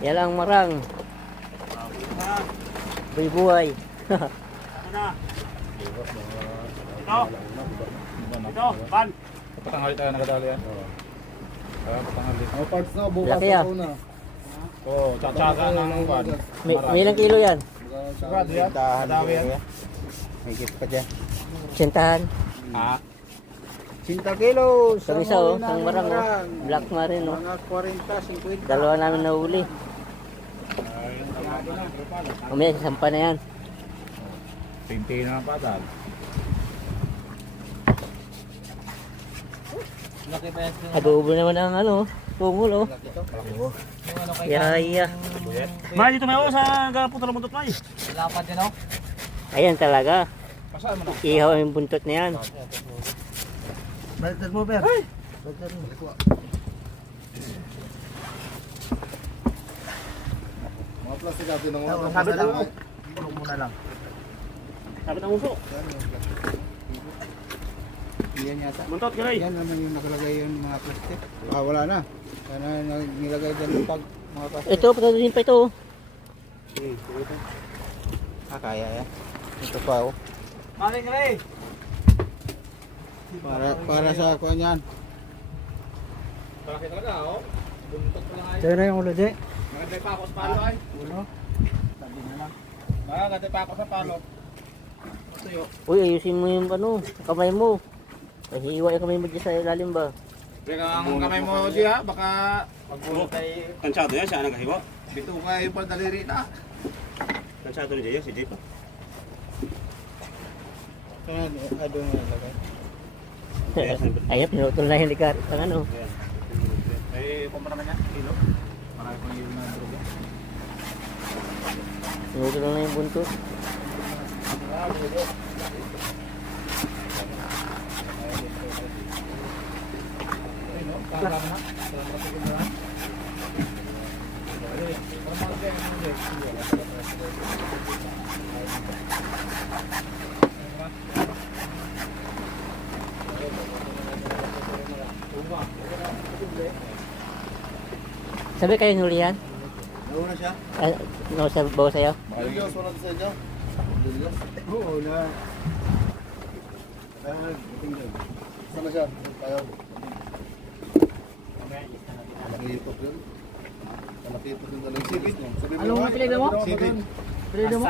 Yan ang marang. Buhay-buhay. Ito. Ito, ban. Patanghali tayo nakadali yan. Patanghali. Ang parts na, bukas Laki, ah. ako na. Oo, tsaka ng ban. May ilang kilo yan? Sigurado yan. Madami yan. May gift pa dyan. Sintahan. Ha? 50 kilos. Sa isa oh, ang marang oh. Black marine oh. Mga 40, 50. Dalawa namin nahuli. Umaya, sampa na yan. Pinti na ang patal. Adobo naman ang ano, pungol oh. Yaya. Ma, dito may sa gaputo ng buntot na eh. Lapad yan, oh. Ayan talaga. Pasaan mo na? Ihaw yung buntot na yan. Baliktad mo, Ber. Baliktad mo. Mga plastic natin ng mga Sabit ang uso. Tulong muna lang. Sabit ang uso. Yan yata. Buntot, kiray. Yan naman yung nakalagay yung mga plastic. Wala na. Sana nilagay dyan yung pag mga plastic. Ito, patuloyin pa ito oh. Kaya yan. Ito pa, oh. Maling kiray. Para sa kuan yan. Malaki talaga, oh. Buntot pa lang ay. Sa'yo na yung ulo, Jay. Maganda pa ako sa palo ay. Ulo. Sabi na lang. Maganda pa ako sa palo. Tuyo. Uy, ayusin mo yung ano, kamay mo. Hihiwa yung kamay mo dyan sa ilalim ba? Teka ang kamay mo di ha, baka pagbulo tayo. Kansyado yan, siya nagkahiwa. Bito ka yung paldaliri na. Kansyado ni Jaya, si Jay pa. Ayan, doon na nilagay. Ayan, pinutol na yung likar. Ang ano. Eh, kumpara naman yan, kilo. Marami pang yung na droga. Pinutol na yung buntot. Sabi kayo huli yan? Nauna siya? No, sa bawa sa'yo? Diyos, wala sa inyo? Diyos? Oo, na. Sama siya? Tayo. Nakipot yun. Nakipot yun talaga. Sipit. Anong napilido mo? Sipit. Pilido mo?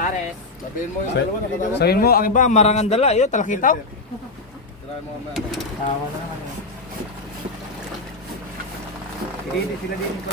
Sabihin mo yung dalawa nakadalawa. Sabihin mo, ang iba, marangan dala. Iyo, talakitaw. Sirahan mo mamaya. Tawa na naman. Hindi sila din.